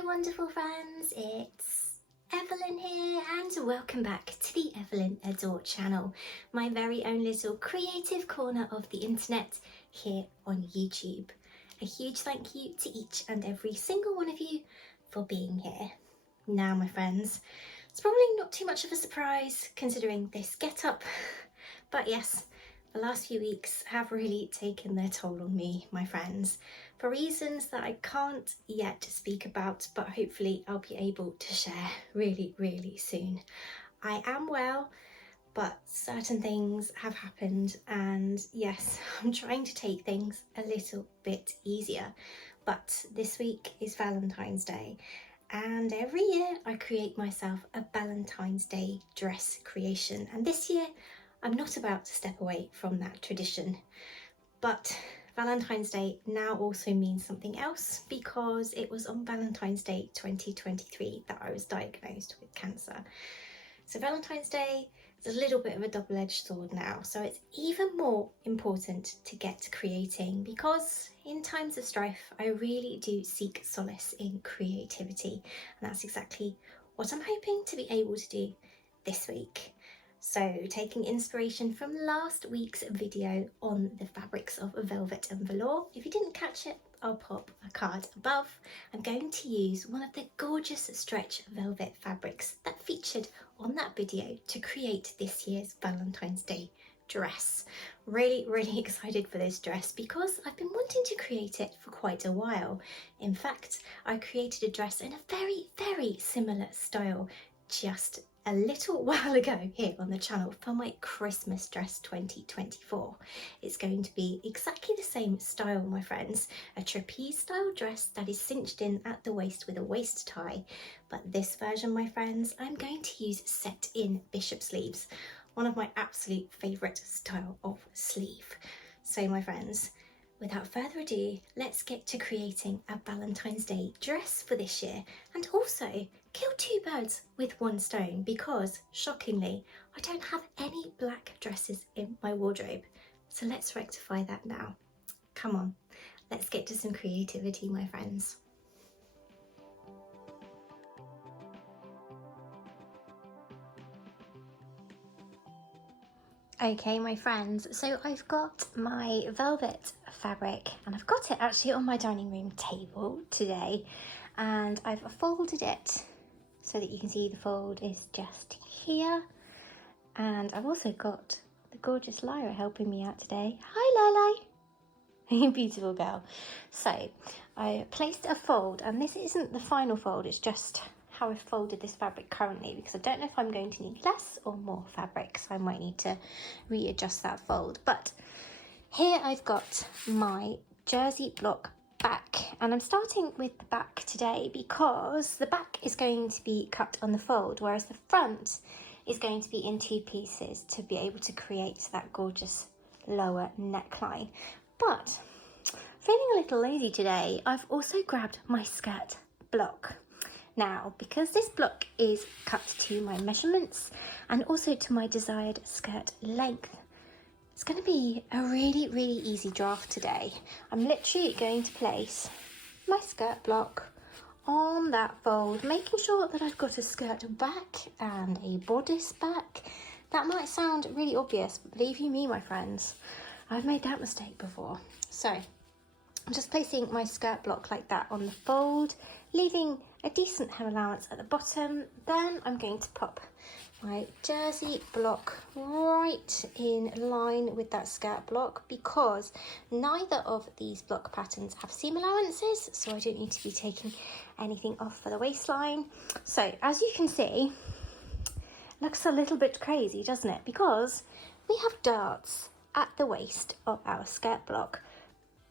my wonderful friends, it's Evelyn here and welcome back to the Evelyn Adore channel, my very own little creative corner of the internet here on YouTube. A huge thank you to each and every single one of you for being here. Now my friends, it's probably not too much of a surprise considering this get-up, but yes, the last few weeks have really taken their toll on me, my friends, for reasons that I can't yet speak about, but hopefully I'll be able to share really soon. I am well, but certain things have happened, and yes, I'm trying to take things a little bit easier. But this week is Valentine's Day, and every year I create myself a Valentine's Day dress creation, and this year I'm not about to step away from that tradition. But Valentine's Day now also means something else, because it was on Valentine's Day 2023 that I was diagnosed with cancer. So Valentine's Day is a little bit of a double-edged sword now, so it's even more important to get creating, because in times of strife I really do seek solace in creativity, and that's exactly what I'm hoping to be able to do this week. So taking inspiration from last week's video on the fabrics of velvet and velour, if you didn't catch it, I'll pop a card above. I'm going to use one of the gorgeous stretch velvet fabrics that featured on that video to create this year's Valentine's Day dress. Really excited for this dress because I've been wanting to create it for quite a while. In fact, I created a dress in a very similar style just a little while ago here on the channel for my Christmas dress 2024. It's going to be exactly the same style, my friends, a trapeze style dress that is cinched in at the waist with a waist tie. But this version, my friends, I'm going to use set in bishop sleeves, one of my absolute favourite style of sleeve. So my friends, without further ado, let's get to creating a Valentine's Day dress for this year, and also kill two birds with one stone, because shockingly I don't have any black dresses in my wardrobe. So let's rectify that now. Come on, let's get to some creativity, my friends. Okay, my friends, so I've got my velvet fabric and I've got it actually on my dining room table today, and I've folded it so that you can see the fold is just here. And I've also got the gorgeous Lyra helping me out today. Hi Lily! Beautiful girl. So I placed a fold, and this isn't the final fold, it's just how I've folded this fabric currently, because I don't know if I'm going to need less or more fabric, so I might need to readjust that fold. But here I've got my jersey block back, and I'm starting with the back today because the back is going to be cut on the fold, whereas the front is going to be in two pieces to be able to create that gorgeous lower neckline. But feeling a little lazy today, I've also grabbed my skirt block. Now, because this block is cut to my measurements and also to my desired skirt length, it's going to be a really easy draft today. I'm literally going to place my skirt block on that fold, making sure that I've got a skirt back and a bodice back. That might sound really obvious, but believe you me, my friends, I've made that mistake before. So I'm just placing my skirt block like that on the fold, leaving a decent hem allowance at the bottom. Then I'm going to pop my jersey block right in line with that skirt block, because neither of these block patterns have seam allowances, so I don't need to be taking anything off for the waistline. So as you can see, looks a little bit crazy, doesn't it? Because we have darts at the waist of our skirt block.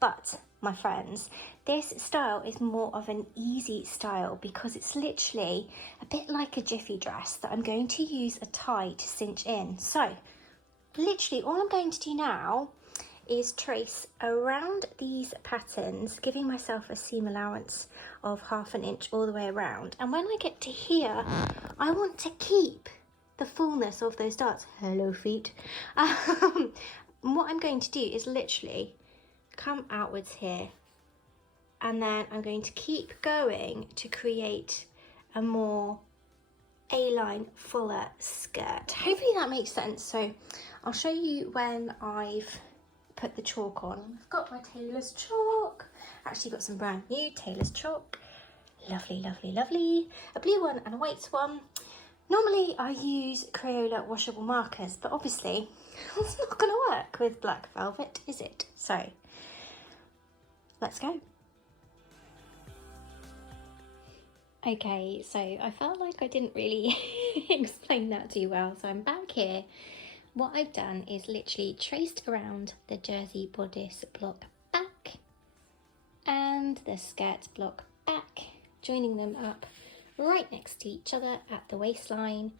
But my friends, this style is more of an easy style, because it's literally a bit like a jiffy dress that I'm going to use a tie to cinch in. So literally all I'm going to do now is trace around these patterns, giving myself a seam allowance of 1/2 inch all the way around. And when I get to here, I want to keep the fullness of those darts. Hello feet. What I'm going to do is literally come outwards here and then I'm going to keep going to create a more A-line fuller skirt. Hopefully that makes sense. So I'll show you when I've put the chalk on. I've got my tailor's chalk. Actually got some brand new tailor's chalk. Lovely, lovely, lovely. A blue one and a white one. Normally I use Crayola washable markers, but obviously it's not going to work with black velvet, is it? So let's go. Okay, so I felt like I didn't really explain that too well, so I'm back here. What I've done is literally traced around the jersey bodice block back and the skirt block back, joining them up right next to each other at the waistline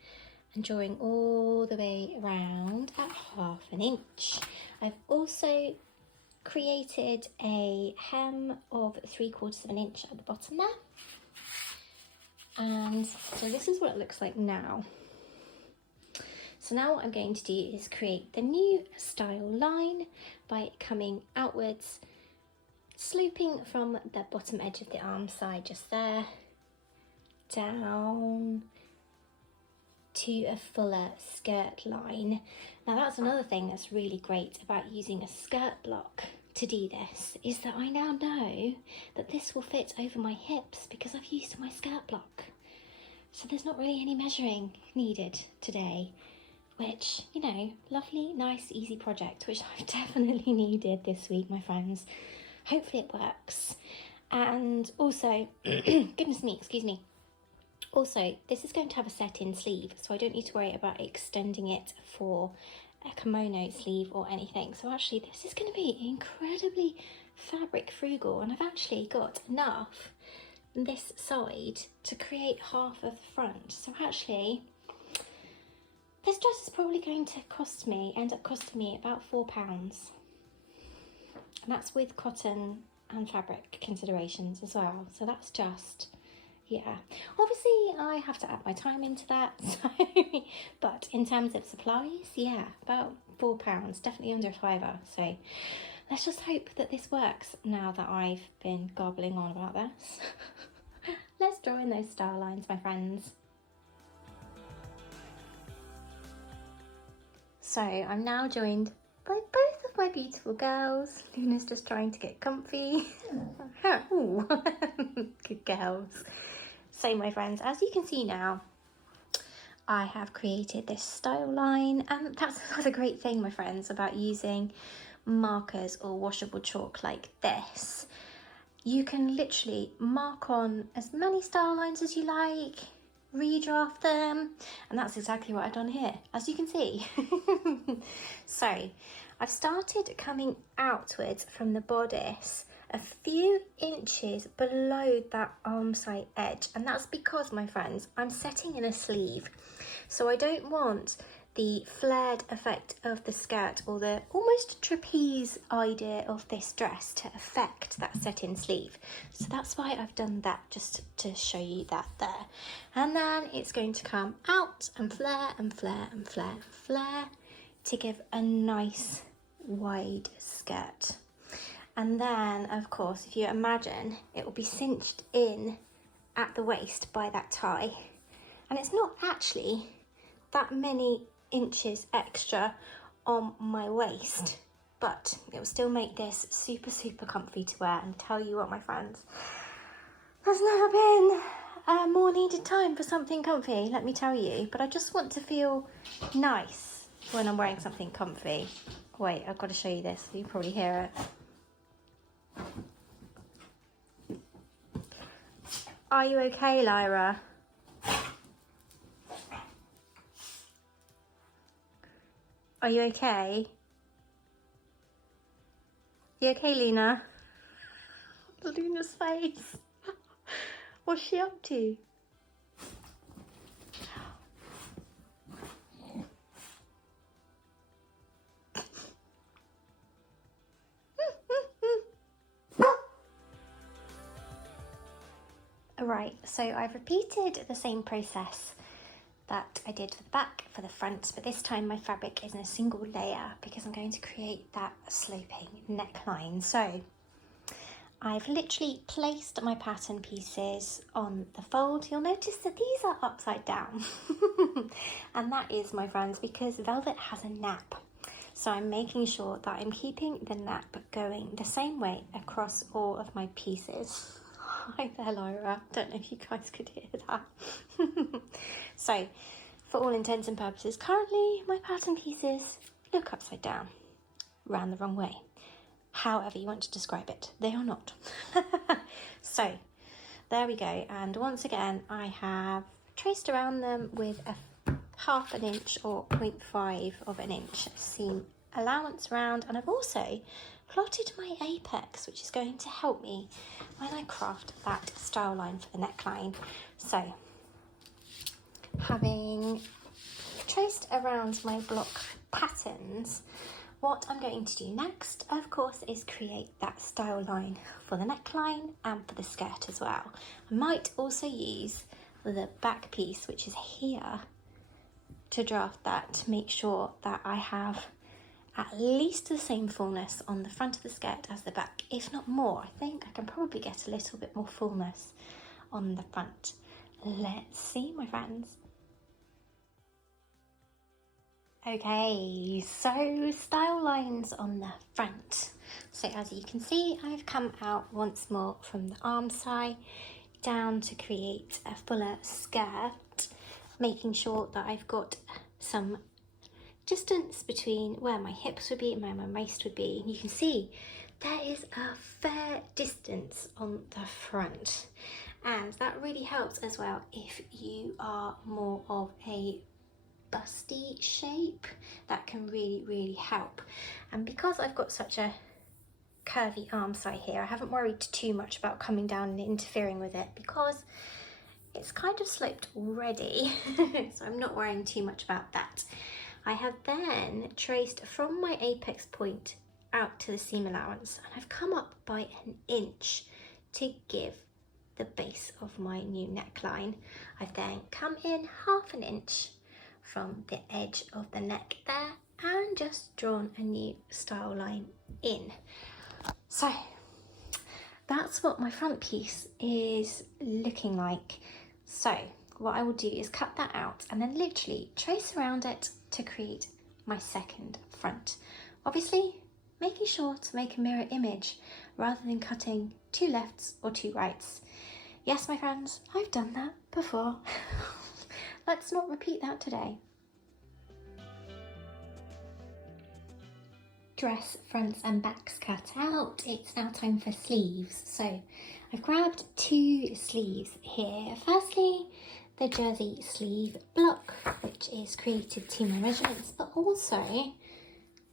and drawing all the way around at 1/2 inch. I've also created a hem of 3/4 inch at the bottom there. And so this is what it looks like now. So now what I'm going to do is create the new style line by coming outwards, sloping from the bottom edge of the arm side just there, down to a fuller skirt line. Now that's another thing that's really great about using a skirt block to do this, is that I now know that this will fit over my hips because I've used my skirt block. So there's not really any measuring needed today, which, you know, lovely, nice, easy project, which I've definitely needed this week, my friends. Hopefully it works. And also, goodness me, excuse me. Also, this is going to have a set-in sleeve, so I don't need to worry about extending it for a kimono sleeve or anything. So actually this is going to be incredibly fabric frugal, and I've actually got enough this side to create 1/2 of the front. So actually this dress is probably going to end up costing me about £4, and that's with cotton and fabric considerations as well. So that's just, yeah, obviously I have to add my time into that, so but in terms of supplies, yeah, about £4, definitely under a £5. So let's just hope that this works now that I've been gobbling on about this. Let's draw in those style lines, my friends. So I'm now joined by both of my beautiful girls. Luna's just trying to get comfy. Ooh. Good girls. So my friends, as you can see now, I have created this style line, and that's another great thing, my friends, about using markers or washable chalk like this. You can literally mark on as many style lines as you like, redraft them, and that's exactly what I've done here, as you can see. So I've started coming outwards from the bodice a few inches below that arm side edge, and that's because, my friends, I'm setting in a sleeve, so I don't want the flared effect of the skirt or the almost trapeze idea of this dress to affect that set-in sleeve. So that's why I've done that, just to show you that there. And then it's going to come out and flare and flare and flare and flare to give a nice wide skirt. And then, of course, if you imagine, it will be cinched in at the waist by that tie. And it's not actually that many inches extra on my waist, but it will still make this super, super comfy to wear. And tell you what, my friends, there's never been a more needed time for something comfy, let me tell you. But I just want to feel nice when I'm wearing something comfy. Wait, I've got to show you this, you can probably hear it. Are you okay, Lyra? Are you okay? You okay, Luna? Luna's face. What's she up to? Alright, so I've repeated the same process that I did for the back, for the front, but this time my fabric is in a single layer because I'm going to create that sloping neckline. So I've literally placed my pattern pieces on the fold. You'll notice that these are upside down. And that is, my friends, because velvet has a nap. So I'm making sure that I'm keeping the nap going the same way across all of my pieces. Hi there, Lyra. Don't know if you guys could hear that. So, for all intents and purposes, currently my pattern pieces look upside down, round the wrong way. However you want to describe it, they are not. So, there we go. And once again, I have traced around them with a 1/2 inch or 0.5 of an inch seam allowance round, and I've also plotted my apex, which is going to help me when I craft that style line for the neckline. So, having traced around my block patterns, what I'm going to do next, of course, is create that style line for the neckline and for the skirt as well. I might also use the back piece, which is here, to draft that, to make sure that I have at least the same fullness on the front of the skirt as the back, if not more. I think I can probably get a little bit more fullness on the front. Let's see, my friends. Okay, so style lines on the front. So as you can see, I've come out once more from the arm side down to create a fuller skirt, making sure that I've got some distance between where my hips would be and where my waist would be. You can see there is a fair distance on the front, and that really helps as well if you are more of a busty shape. That can really help. And because I've got such a curvy arm side here, I haven't worried too much about coming down and interfering with it because it's kind of sloped already. So I'm not worrying too much about that. I have then traced from my apex point out to the seam allowance, and I've come up by 1 inch to give the base of my new neckline. I've then come in 1/2 inch from the edge of the neck there and just drawn a new style line in. So that's what my front piece is looking like. So what I will do is cut that out and then literally trace around it to create my second front. Obviously making sure to make a mirror image rather than cutting 2 lefts or 2 rights. Yes, my friends, I've done that before. Let's not repeat that today. Dress fronts and backs cut out. It's now time for sleeves. So I've grabbed 2 sleeves here. Firstly, the jersey sleeve block, which is created to my measurements, but also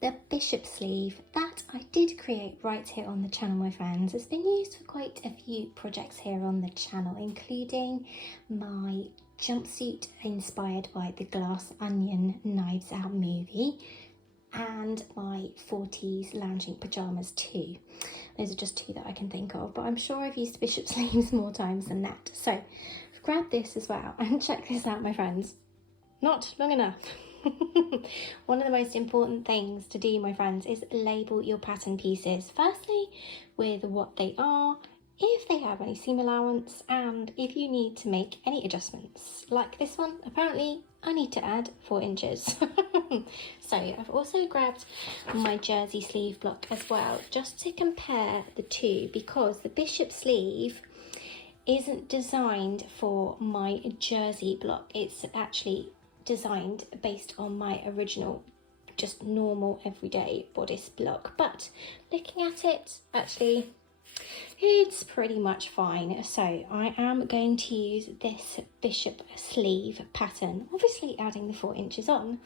the bishop sleeve that I did create right here on the channel, my friends. It's been used for quite a few projects here on the channel, including my jumpsuit inspired by the Glass Onion Knives Out movie and my 40s lounging pyjamas too. Those are just 2 that I can think of, but I'm sure I've used bishop sleeves more times than that. So I've grabbed this as well, and check this out, my friends. Not long enough. One of the most important things to do, my friends, is label your pattern pieces. Firstly, with what they are, if they have any seam allowance, and if you need to make any adjustments. Like this one, apparently I need to add 4 inches. So I've also grabbed my jersey sleeve block as well, just to compare the 2, because the bishop sleeve isn't designed for my jersey block. It's actually designed based on my original, just normal everyday bodice block. But looking at it, actually, it's pretty much fine. So I am going to use this bishop sleeve pattern, obviously adding the 4 inches on.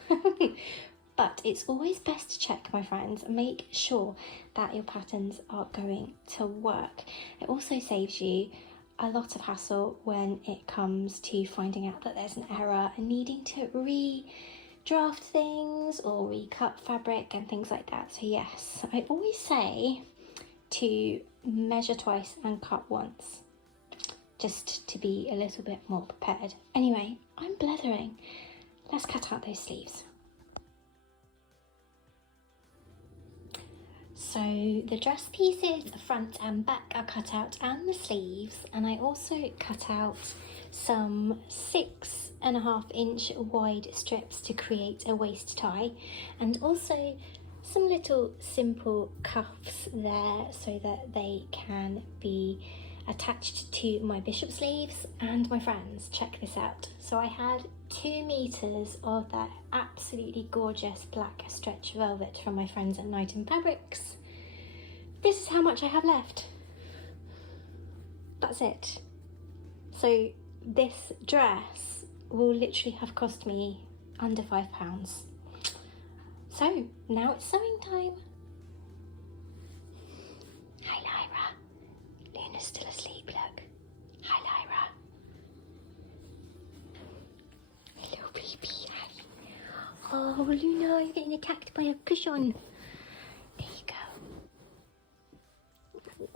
But it's always best to check, my friends, and make sure that your patterns are going to work. It also saves you a lot of hassle when it comes to finding out that there's an error and needing to redraft things or recut fabric and things like that. So yes, I always say to measure twice and cut once, just to be a little bit more prepared. Anyway, I'm blethering. Let's cut out those sleeves. So the dress pieces, front and back, are cut out, and the sleeves, and I also cut out some 6.5-inch wide strips to create a waist tie, and also some little simple cuffs there so that they can be attached to my bishop sleeves. And my friends, check this out. So I had 2 meters of that absolutely gorgeous black stretch velvet from my friends at Night and Fabrics. This is how much I have left. That's it. So this dress will literally have cost me under £5. So now it's sewing time. Hi Lyra. Luna's still asleep, look. Hi Lyra. Hello baby, hi. Oh Luna, you're getting attacked by a cushion. There you go.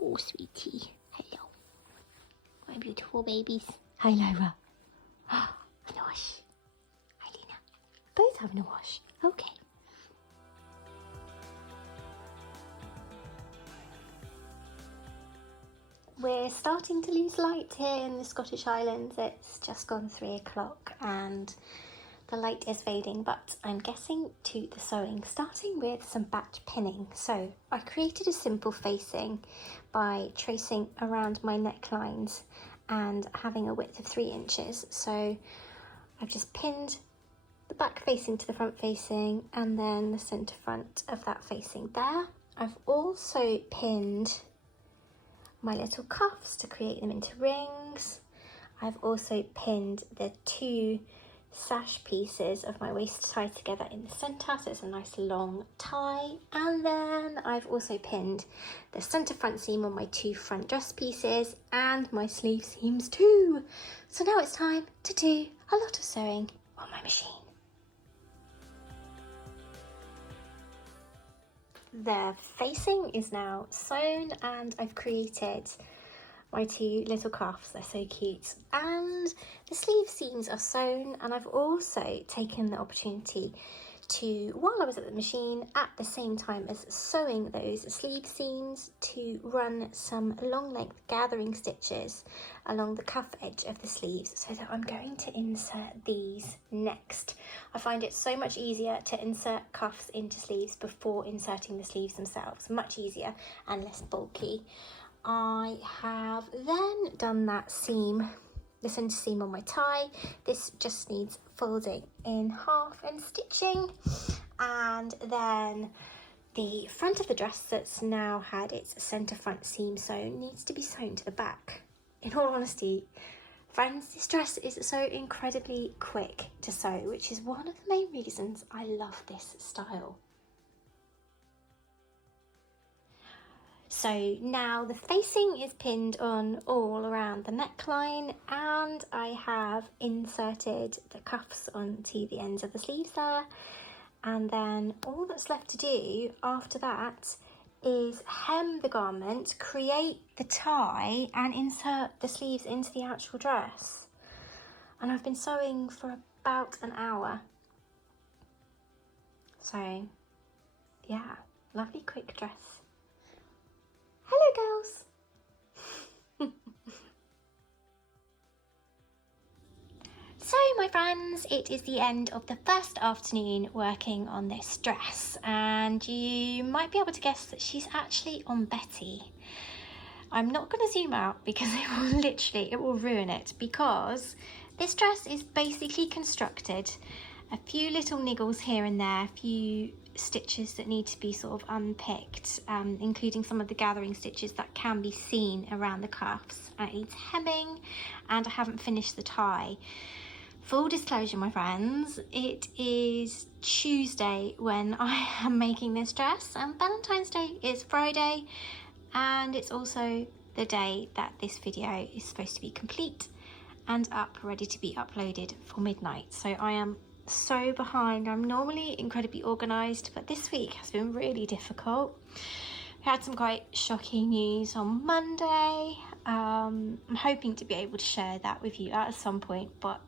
Oh sweetie, hello. My beautiful babies. Hi Lyra. A wash. Hi Luna. Both having a wash. Okay. We're starting to lose light here in the Scottish Highlands. It's just gone 3 o'clock and the light is fading, but I'm getting to the sewing, starting with some batch pinning. So I created a simple facing by tracing around my necklines and having a width of 3 inches. So I've just pinned the back facing to the front facing and then the centre front of that facing there. I've also pinned my little cuffs to create them into rings. I've also pinned the 2 sash pieces of my waist tie together in the centre, so it's a nice long tie. And then I've also pinned the centre front seam on my 2 front dress pieces and my sleeve seams too. So now it's time to do a lot of sewing on my machine. The facing is now sewn and I've created my 2 little cuffs. They're so cute, and the sleeve seams are sewn, and I've also taken the opportunity to, while I was at the machine, at the same time as sewing those sleeve seams, to run some long length gathering stitches along the cuff edge of the sleeves, so that I'm going to insert these next. I find it so much easier to insert cuffs into sleeves before inserting the sleeves themselves, much easier and less bulky. I have then done that seam, the centre seam on my tie. This just needs folding in half and stitching, and then the front of the dress that's now had its centre front seam sewn needs to be sewn to the back. In all honesty, friends, this dress is so incredibly quick to sew, which is one of the main reasons I love this style. So now the facing is pinned on all around the neckline, and I have inserted the cuffs onto the ends of the sleeves there, and then all that's left to do after that is hem the garment, create the tie and insert the sleeves into the actual dress. And I've been sewing for about an hour. So yeah, lovely quick dress. Hello girls! So my friends, it is the end of the first afternoon working on this dress, and you might be able to guess that she's actually on Betty. I'm not going to zoom out because it will ruin it, because this dress is basically constructed, a few little niggles here and there, a few stitches that need to be sort of unpicked, including some of the gathering stitches that can be seen around the cuffs. It needs hemming, and I haven't finished the tie. Full disclosure, my friends, it is Tuesday when I am making this dress, and Valentine's Day is Friday, and it's also the day that this video is supposed to be complete and up, ready to be uploaded for midnight. So I am so behind. I'm normally incredibly organised, but this week has been really difficult. We had some quite shocking news on Monday. I'm hoping to be able to share that with you at some point, but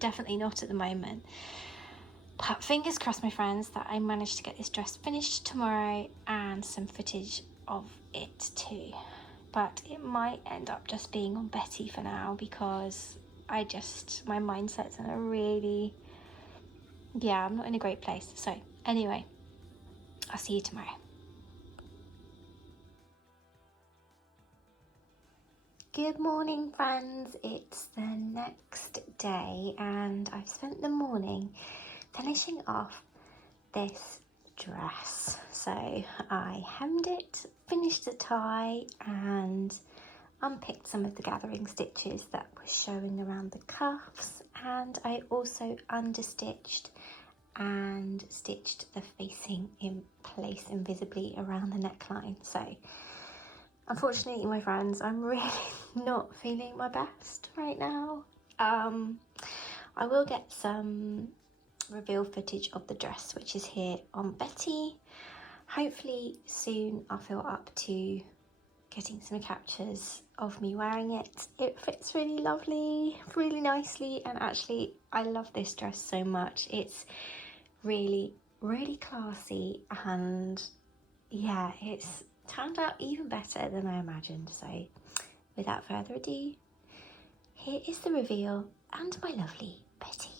definitely not at the moment. But fingers crossed, my friends, that I managed to get this dress finished tomorrow and some footage of it too. But it might end up just being on Betty for now because my mindset's in a really, I'm not in a great place. So anyway, I'll see you tomorrow. Good morning, friends. It's the next day and I've spent the morning finishing off this dress. So I hemmed it, finished the tie and unpicked some of the gathering stitches that were showing around the cuffs, and I also understitched and stitched the facing in place invisibly around the neckline. So unfortunately, my friends, I'm really not feeling my best right now. I will get some reveal footage of the dress, which is here on Betty. Hopefully soon I'll feel up to getting some captures of me wearing it. It fits really lovely, really nicely, and actually I love this dress so much. It's really, really classy, and yeah, it's turned out even better than I imagined. So without further ado, here is the reveal and my lovely Betty.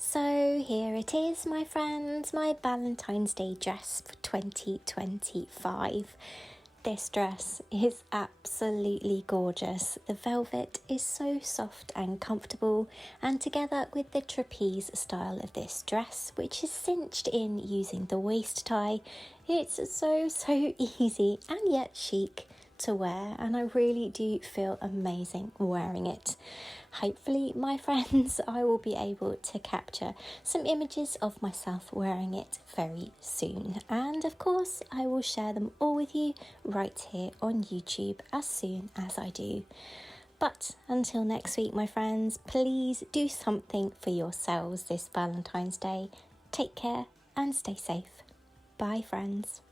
So here it is, my friends, my Valentine's Day dress for 2025. This dress is absolutely gorgeous. The velvet is so soft and comfortable, and together with the trapeze style of this dress, which is cinched in using the waist tie, it's so easy and yet chic to wear, and I really do feel amazing wearing it. Hopefully, my friends, I will be able to capture some images of myself wearing it very soon, and of course I will share them all with you right here on YouTube as soon as I do. But until next week, my friends, please do something for yourselves this Valentine's Day. Take care and stay safe. Bye, friends.